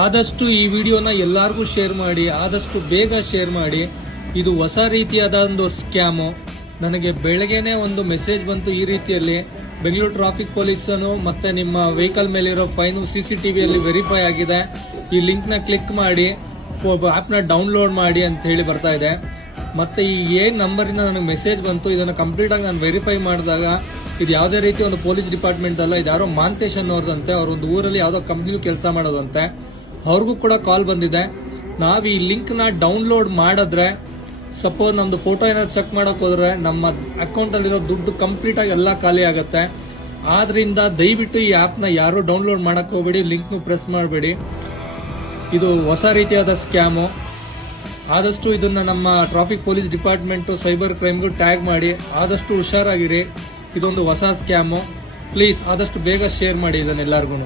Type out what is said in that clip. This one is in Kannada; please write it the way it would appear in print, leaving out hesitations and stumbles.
ಆದಷ್ಟು ಈ ವಿಡಿಯೋನ ಎಲ್ಲರಿಗೂ ಶೇರ್ ಮಾಡಿ, ಆದಷ್ಟು ಬೇಗ ಶೇರ್ ಮಾಡಿ. ಇದು ಹೊಸ ರೀತಿಯಾದ ಒಂದು ಸ್ಕ್ಯಾಮು. ನನಗೆ ಬೆಳಗ್ಗೆನೆ ಒಂದು ಮೆಸೇಜ್ ಬಂತು ಈ ರೀತಿಯಲ್ಲಿ, ಬೆಂಗಳೂರು ಟ್ರಾಫಿಕ್ ಪೊಲೀಸನು ಮತ್ತೆ ನಿಮ್ಮ ವೆಹಿಕಲ್ ಮೇಲಿರೋ ಫೈನ್ CCTVಯಲ್ಲಿ ವೆರಿಫೈ ಆಗಿದೆ, ಈ ಲಿಂಕ್ ನ ಕ್ಲಿಕ್ ಮಾಡಿ ಆಪ್ ನ ಡೌನ್ಲೋಡ್ ಮಾಡಿ ಅಂತ ಹೇಳಿ ಬರ್ತಾ ಇದೆ. ಮತ್ತೆ ಈ ಏನ್ ನಂಬರ್ ಇಂದ ನನಗೆ ಮೆಸೇಜ್ ಬಂತು, ಇದನ್ನ ಕಂಪ್ಲೀಟ್ ಆಗಿ ನಾನು ವೆರಿಫೈ ಮಾಡಿದಾಗ ಇದು ಯಾವುದೇ ರೀತಿ ಒಂದು ಪೊಲೀಸ್ ಡಿಪಾರ್ಟ್ಮೆಂಟ್ ಅಲ್ಲ, ಇದು ಯಾರೋ ಮಾಂತೇಶ್ ಅನ್ನೋರ್ದಂತೆ, ಅವ್ರ ಒಂದು ಊರಲ್ಲಿ ಯಾವ್ದೋ ಕಂಪ್ನಿ ಕೆಲಸ ಮಾಡೋದಂತೆ. ಅವ್ರಿಗೂ ಕೂಡ ಕಾಲ್ ಬಂದಿದೆ. ನಾವ್ ಈ ಲಿಂಕ್ ನ ಡೌನ್ಲೋಡ್ ಮಾಡಿದ್ರೆ, ಸಪೋಸ್ ನಮ್ದು ಫೋಟೋ ಏನಾದ್ರು ಚೆಕ್ ಮಾಡಕ್ ಹೋದ್ರೆ ನಮ್ಮ ಅಕೌಂಟ್ ಅಲ್ಲಿರೋ ದುಡ್ಡು ಕಂಪ್ಲೀಟ್ ಆಗಿ ಎಲ್ಲಾ ಖಾಲಿ ಆಗುತ್ತೆ. ಆದ್ರಿಂದ ದಯವಿಟ್ಟು ಈ ಆಪ್ ನ ಯಾರು ಡೌನ್ಲೋಡ್ ಮಾಡಕ್ ಹೋಗ್ಬೇಡಿ, ಲಿಂಕ್ ಪ್ರೆಸ್ ಮಾಡಬೇಡಿ. ಇದು ಹೊಸ ರೀತಿಯಾದ ಸ್ಕ್ಯಾಮು. ಆದಷ್ಟು ಇದನ್ನ ನಮ್ಮ ಟ್ರಾಫಿಕ್ ಪೊಲೀಸ್ ಡಿಪಾರ್ಟ್ಮೆಂಟ್ ಸೈಬರ್ ಕ್ರೈಮ್ಗೂ ಟ್ಯಾಗ್ ಮಾಡಿ, ಆದಷ್ಟು ಹುಷಾರಾಗಿರಿ. ಇದೊಂದು ಹೊಸ ಸ್ಕ್ಯಾಮು. ಪ್ಲೀಸ್ ಆದಷ್ಟು ಬೇಗ ಶೇರ್ ಮಾಡಿ ಇದನ್ನೆಲ್ಲರಿಗೂ.